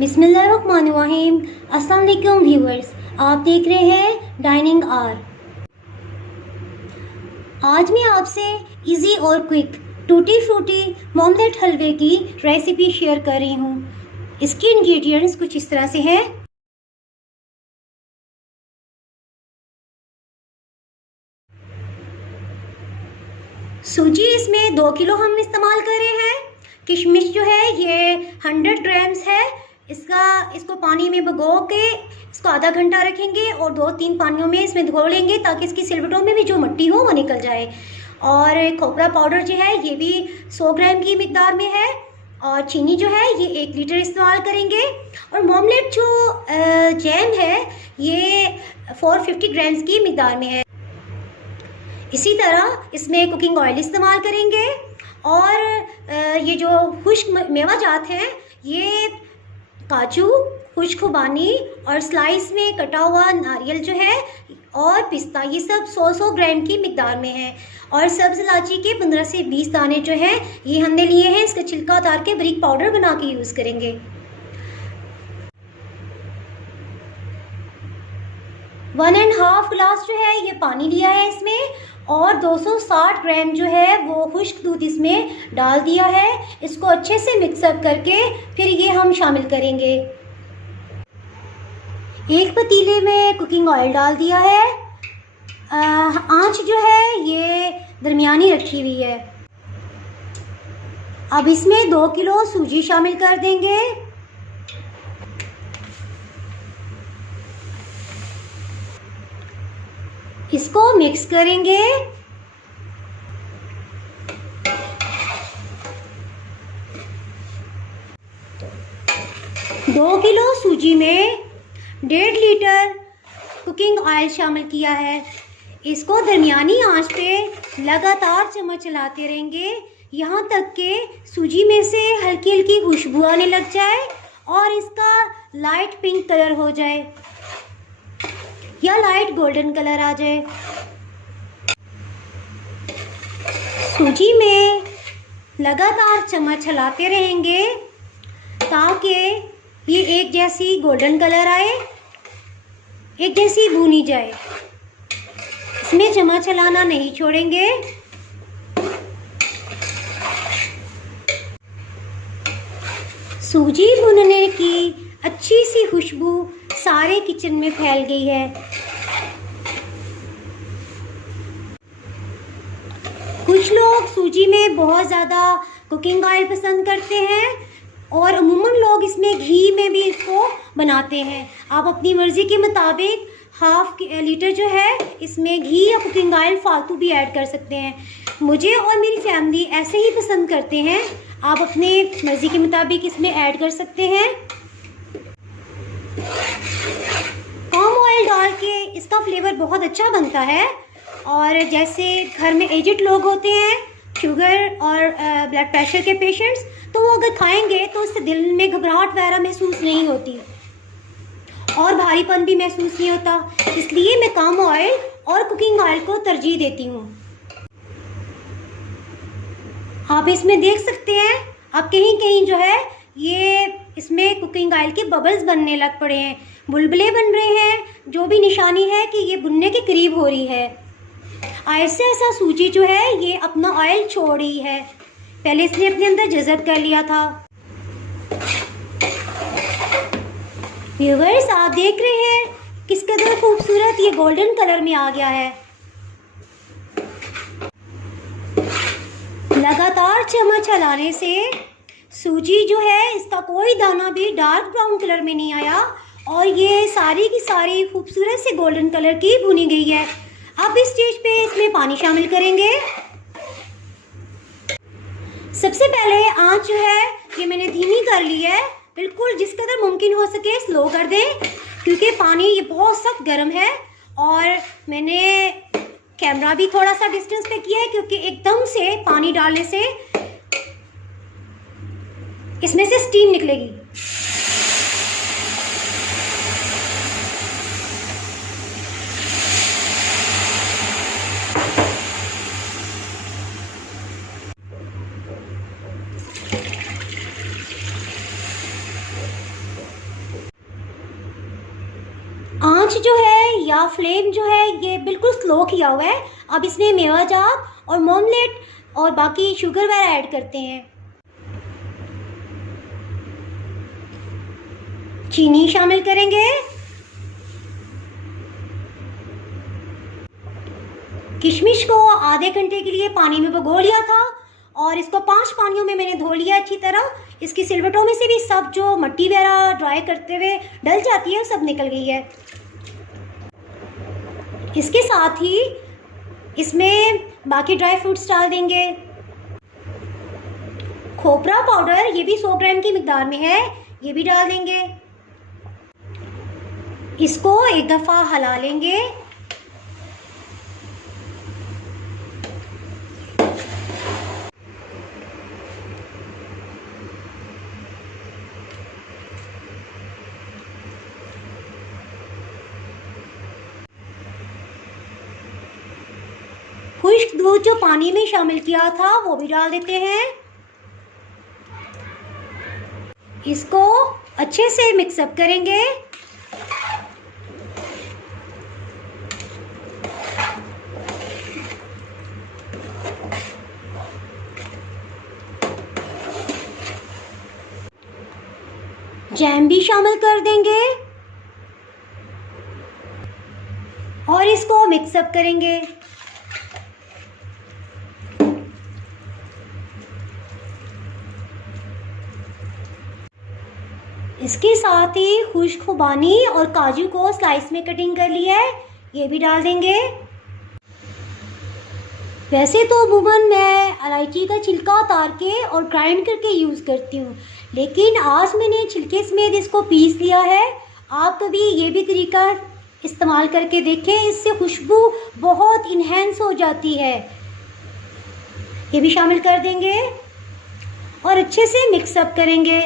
बिस्मिल्लाहिर्रहमानिर्रहीम। अस्सलाम वालेकुम व्यूअर्स, आप देख रहे हैं डाइनिंग आर। आज मैं आपसे इजी और क्विक टूटी फ्रूटी मॉमलेट हलवे की रेसिपी शेयर कर रही हूँ। इसके इंग्रेडिएंट्स कुछ इस तरह से हैं। सूजी इसमें 2 किलो हम इस्तेमाल कर रहे हैं। किशमिश जो है ये 100 ग्राम्स है। इसको पानी में भिगो के इसको आधा घंटा रखेंगे और 2-3 पानियों में इसमें धो लेंगे ताकि इसकी सिलवटों में भी जो मिट्टी हो वो निकल जाए। और खोपरा पाउडर जो है ये भी 100 ग्राम की मिकदार में है। और चीनी जो है ये 1 लीटर इस्तेमाल करेंगे। और मॉमलेट जो जैम है ये 450 ग्राम्स की मिकदार में है। इसी तरह इसमें कुकिंग ऑयल इस्तेमाल करेंगे। और ये जो खुश्क मेवा जात हैं ये काजू, खुश्क खुबानी और स्लाइस में कटा हुआ नारियल जो है और पिस्ता, ये सब 100 ग्राम की मिकदार में है। और सब्ज़ इलायची के 15 से 20 दाने जो हैं ये हमने लिए हैं। इसका छिलका उतार के बारीक पाउडर बना के यूज़ करेंगे। 1.5 गिलास जो है ये पानी लिया है इसमें। और 260 ग्राम जो है वो खुश्क दूध इसमें डाल दिया है। इसको अच्छे से मिक्सअप करके फिर ये हम शामिल करेंगे। एक पतीले में कुकिंग ऑयल डाल दिया है। आंच जो है ये दरमियानी रखी हुई है। अब इसमें 2 किलो सूजी शामिल कर देंगे। इसको मिक्स करेंगे। दो किलो सूजी में 1.5 लीटर कुकिंग ऑयल शामिल किया है। इसको दरमियानी आंच पे लगातार चम्मच चलाते रहेंगे यहाँ तक कि सूजी में से हल्की हल्की खुशबू आने लग जाए और इसका लाइट पिंक कलर हो जाए या लाइट गोल्डन कलर आ जाए। सूजी में लगातार चम्मच चलाते रहेंगे ताकि ये एक जैसी गोल्डन कलर आए, एक जैसी भूनी जाए। इसमें चम्मच चलाना नहीं छोड़ेंगे। सूजी भुनने की अच्छी सी खुशबू सारे किचन में फैल गई है। कुछ लोग सूजी में बहुत ज़्यादा कुकिंग ऑयल पसंद करते हैं और अमूमन लोग इसमें घी में भी इसको बनाते हैं। आप अपनी मर्ज़ी के मुताबिक 1/2 लीटर जो है इसमें घी या कुकिंग ऑयल फालतू भी ऐड कर सकते हैं। मुझे और मेरी फैमिली ऐसे ही पसंद करते हैं। आप अपने मर्ज़ी के मुताबिक इसमें ऐड कर सकते हैं। पाम ऑयल डाल के इसका फ्लेवर बहुत अच्छा बनता है। और जैसे घर में एजड लोग होते हैं, शुगर और ब्लड प्रेशर के पेशेंट्स, तो वो अगर खाएंगे तो उससे दिल में घबराहट वगैरह महसूस नहीं होती और भारीपन भी महसूस नहीं होता। इसलिए मैं पाम ऑयल और कुकिंग ऑयल को तरजीह देती हूँ। आप इसमें देख सकते हैं, आप कहीं कहीं जो है ये इसमें कुकिंग ऑयल के बबल्स बनने लग पड़े हैं, बुलबुले बन रहे हैं, जो भी निशानी है कि ये भुनने के करीब हो रही है। ऐसे ऐसा सूजी जो है ये अपना ऑयल छोड़ रही है। पहले इसने अपने अंदर जज़ब कर लिया था। व्यूअर्स, आप देख रहे हैं किस कदर खूबसूरत ये गोल्डन कलर में आ गया है। लगातार चम्मच चलाने से सूजी जो है इसका कोई दाना भी डार्क ब्राउन कलर में नहीं आया और ये सारी की सारी खूबसूरत से गोल्डन कलर की भुनी गई है। अब इस स्टेज पे इसमें पानी शामिल करेंगे। सबसे पहले आंच जो है ये मैंने धीमी कर ली है। बिल्कुल जिस कदर मुमकिन हो सके स्लो कर दें क्योंकि पानी ये बहुत सख्त गर्म है। और मैंने कैमरा भी थोड़ा सा डिस्टेंस पे किया है क्योंकि एकदम से पानी डालने से इसमें से स्टीम निकलेगी। आंच जो है या फ्लेम जो है ये बिल्कुल स्लो किया हुआ है। अब इसमें मेवा जाप और मोमलेट और बाकी शुगर वगैरह ऐड करते हैं। चीनी शामिल करेंगे। किशमिश को आधे घंटे के लिए पानी में भिगो लिया था और इसको 5 पानियों में मैंने धो लिया अच्छी तरह। इसकी सिलवटों में से भी सब जो मट्टी वगैरह ड्राई करते हुए डल जाती है सब निकल गई है। इसके साथ ही इसमें बाकी ड्राई फ्रूट्स डाल देंगे। खोपरा पाउडर ये भी 100 ग्राम की मिकदार में है, ये भी डाल देंगे। इसको एक दफ़ा हिला लेंगे। खुश्क दूध जो पानी में शामिल किया था वो भी डाल देते हैं। इसको अच्छे से मिक्सअप करेंगे। जैम भी शामिल कर देंगे और इसको मिक्सअप करेंगे। इसके साथ ही खुश्क खुबानी और काजू को स्लाइस में कटिंग कर लिया है, ये भी डाल देंगे। वैसे तो अमूमन मैं इलायची का छिलका उतार के और ग्राइंड करके यूज़ करती हूँ, लेकिन आज मैंने छिलके समेत इसको पीस लिया है। आप कभी ये भी तरीका इस्तेमाल करके देखें, इससे खुशबू बहुत इन्हेंस हो जाती है। ये भी शामिल कर देंगे और अच्छे से मिक्सअप करेंगे।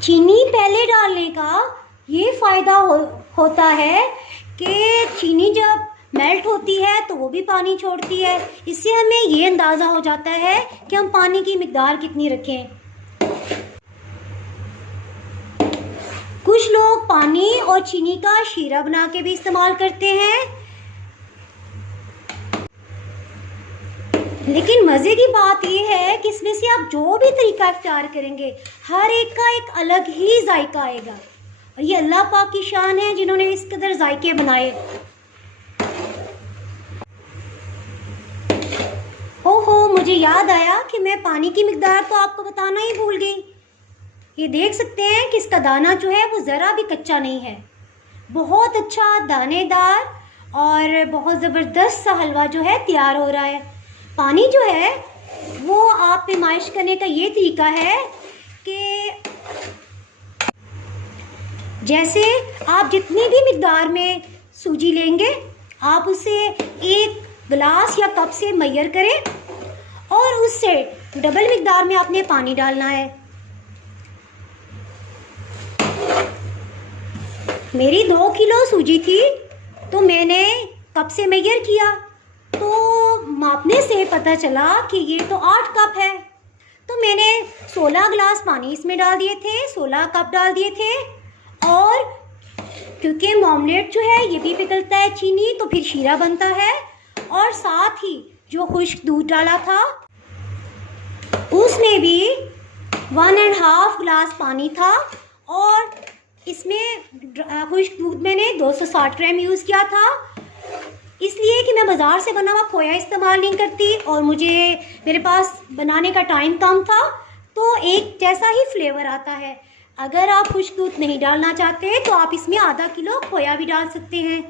चीनी पहले डालने का ये फ़ायदा होता है कि चीनी जब मेल्ट होती है तो वो भी पानी छोड़ती है। इससे हमें ये अंदाज़ा हो जाता है कि हम पानी की मिकदार कितनी रखें। कुछ लोग पानी और चीनी का शीरा बना के भी इस्तेमाल करते हैं, लेकिन मज़े की बात यह है कि इसमें से आप जो भी तरीका इख्तियार करेंगे हर एक का एक अलग ही जायका आएगा। और ये अल्लाह पाक की शान है जिन्होंने इस कदर जायके बनाए। ओहो, मुझे याद आया कि मैं पानी की मिकदार तो आपको बताना ही भूल गई। ये देख सकते हैं कि इसका दाना जो है वो ज़रा भी कच्चा नहीं है, बहुत अच्छा दानेदार और बहुत ज़बरदस्त सा हलवा जो है तैयार हो रहा है। पानी जो है वो आप पैमाइश करने का ये तरीका है कि जैसे आप जितनी भी मिकदार में सूजी लेंगे आप उसे एक गिलास या कप से मैयर करें और उससे डबल मिकदार में आपने पानी डालना है। मेरी 2 किलो सूजी थी तो मैंने कप से मैयर किया तो मापने से पता चला कि ये तो 8 कप है। तो मैंने 16 गिलास पानी इसमें डाल दिए थे, 16 कप डाल दिए थे। और क्योंकि मोमलेट जो है ये भी पिघलता है चीनी, तो फिर शीरा बनता है। और साथ ही जो खुश्क दूध डाला था उसमें भी 1.5 गिलास पानी था और इसमें खुश्क दूध मैंने 260 ग्राम यूज़ किया था, इसलिए कि मैं बाज़ार से बना हुआ खोया इस्तेमाल नहीं करती और मेरे पास बनाने का टाइम कम था, तो एक जैसा ही फ्लेवर आता है। अगर आप खुश्क दूध नहीं डालना चाहते तो आप इसमें आधा किलो खोया भी डाल सकते हैं।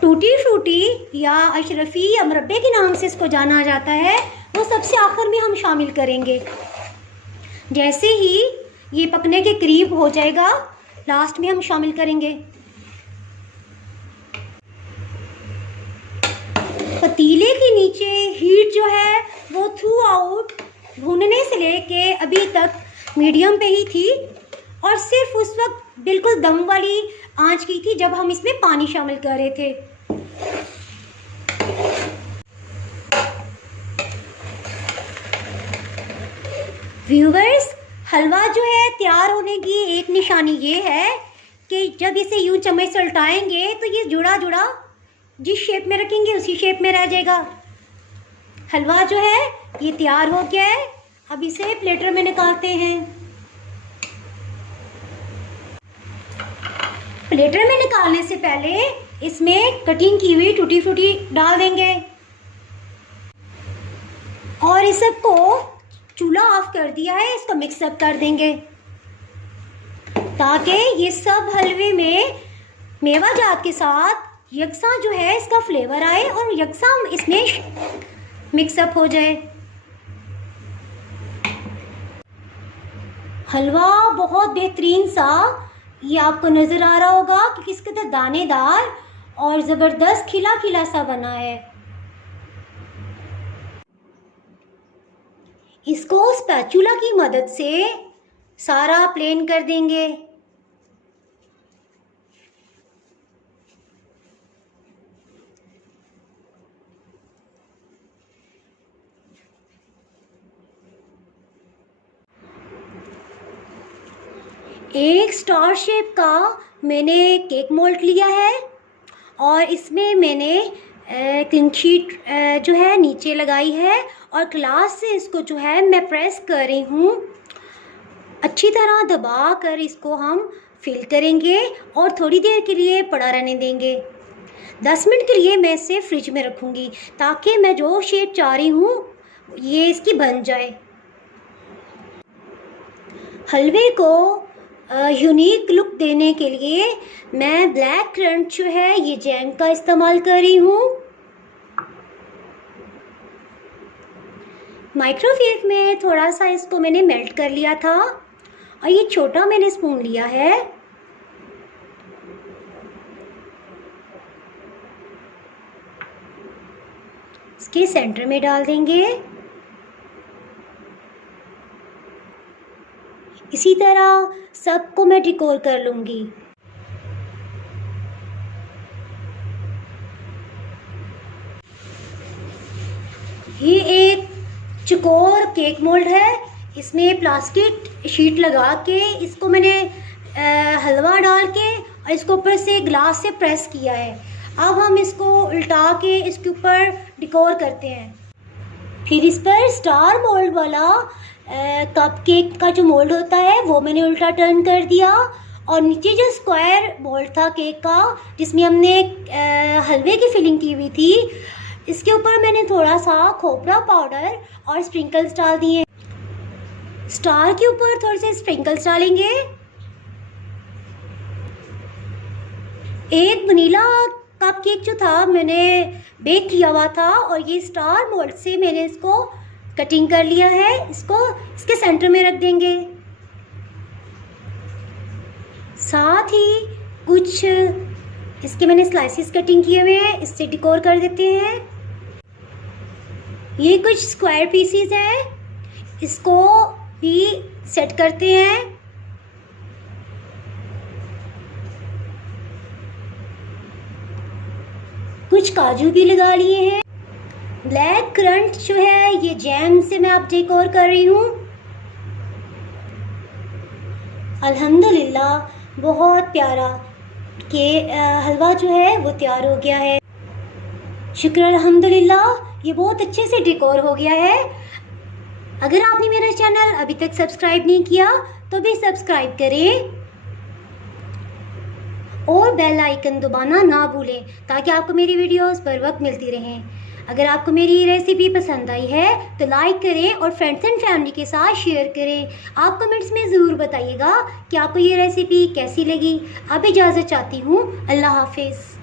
टूटी फ्रूटी या अशरफी या मुरब्बे के नाम से इसको जाना जाता है, वो सबसे आखिर में हम शामिल करेंगे। जैसे ही ये पकने के करीब हो जाएगा लास्ट में हम शामिल करेंगे। पतीले के नीचे हीट जो है वो थ्रू आउट भूनने से लेके अभी तक मीडियम पे ही थी और सिर्फ उस वक्त बिल्कुल दम वाली आंच की थी जब हम इसमें पानी शामिल कर रहे थे। व्यूवर्स, हलवा जो है तैयार होने की एक निशानी ये है कि जब इसे यूं चम्मच से उल्टाएंगे तो ये जुड़ा जुड़ा जिस शेप में रखेंगे उसी शेप में रह जाएगा। हलवा जो है ये तैयार हो गया है। अब इसे प्लेटर में निकालते हैं। प्लेटर में निकालने से पहले इसमें कटिंग की हुई टूटी फ्रूटी डाल देंगे और इस सबको चूल्हा ऑफ कर दिया है, इसको मिक्सअप कर देंगे ताकि ये सब हलवे में मेवा जात के साथ यकसा जो है इसका फ्लेवर आए और यकसा इसमें मिक्सअप हो जाए। हलवा बहुत बेहतरीन सा ये आपको नज़र आ रहा होगा कि किस कदर दानेदार और ज़बरदस्त खिला खिला सा बना है। इसको स्पैचुला की मदद से सारा प्लेन कर देंगे। एक स्टार शेप का मैंने केक मोल्ड लिया है और इसमें मैंने क्लिंग शीट जो है नीचे लगाई है और ग्लास से इसको जो है मैं प्रेस कर रही हूँ। अच्छी तरह दबा कर इसको हम फिल करेंगे और थोड़ी देर के लिए पड़ा रहने देंगे। 10 मिनट के लिए मैं इसे फ्रिज में रखूँगी ताकि मैं जो शेप चाह रही हूँ ये इसकी बन जाए। हलवे को यूनिक लुक देने के लिए मैं ब्लैक करंट जो है ये जैम का इस्तेमाल कर रही हूँ। माइक्रोवेव में थोड़ा सा इसको मैंने मेल्ट कर लिया था और ये छोटा मैंने स्पून लिया है। इसके सेंटर में डाल देंगे। इसी तरह सबको मैं डेकोर कर लूँगी। ये एक चकोर केक मोल्ड है। इसमें प्लास्टिक शीट लगा के इसको मैंने हलवा डाल के और इसको ऊपर से ग्लास से प्रेस किया है। अब हम इसको उल्टा के इसके ऊपर डेकोर करते हैं। फिर इस पर स्टार मोल्ड वाला कप केक का जो मोल्ड होता है वो मैंने उल्टा टर्न कर दिया और नीचे जो स्क्वायर मोल्ड था केक का जिसमें हमने हलवे की फिलिंग की हुई थी इसके ऊपर मैंने थोड़ा सा खोपरा पाउडर और स्प्रिंकल्स डाल दिए। स्टार के ऊपर थोड़े से स्प्रिंकल्स डालेंगे। एक वनीला कप केक जो था मैंने बेक किया हुआ था और ये स्टार मोल्ड से मैंने इसको कटिंग कर लिया है। इसको इसके सेंटर में रख देंगे। साथ ही कुछ इसके मैंने स्लाइसेस कटिंग किए हुए हैं, इससे डेकोर कर देते हैं। ये कुछ स्क्वायर पीसीज हैं, इसको भी सेट करते हैं। कुछ काजू भी लगा लिए हैं। ब्लैक करंट जो है ये जैम से मैं अब डेकोर कर रही हूँ। अल्हम्दुलिल्लाह बहुत प्यारा के हलवा जो है वो तैयार हो गया है। शुक्र अल्हम्दुलिल्लाह, ये बहुत अच्छे से डेकोर हो गया है। अगर आपने मेरा चैनल अभी तक सब्सक्राइब नहीं किया तो भी सब्सक्राइब करें और बेल आइकन दबाना ना भूलें ताकि आपको मेरी वीडियोस बर वक्त मिलती रहें। अगर आपको मेरी रेसिपी पसंद आई है तो लाइक करें और फ्रेंड्स एंड फैमिली के साथ शेयर करें। आप कमेंट्स में ज़रूर बताइएगा कि आपको ये रेसिपी कैसी लगी। अब इजाज़त चाहती हूँ। अल्लाह हाफिज़।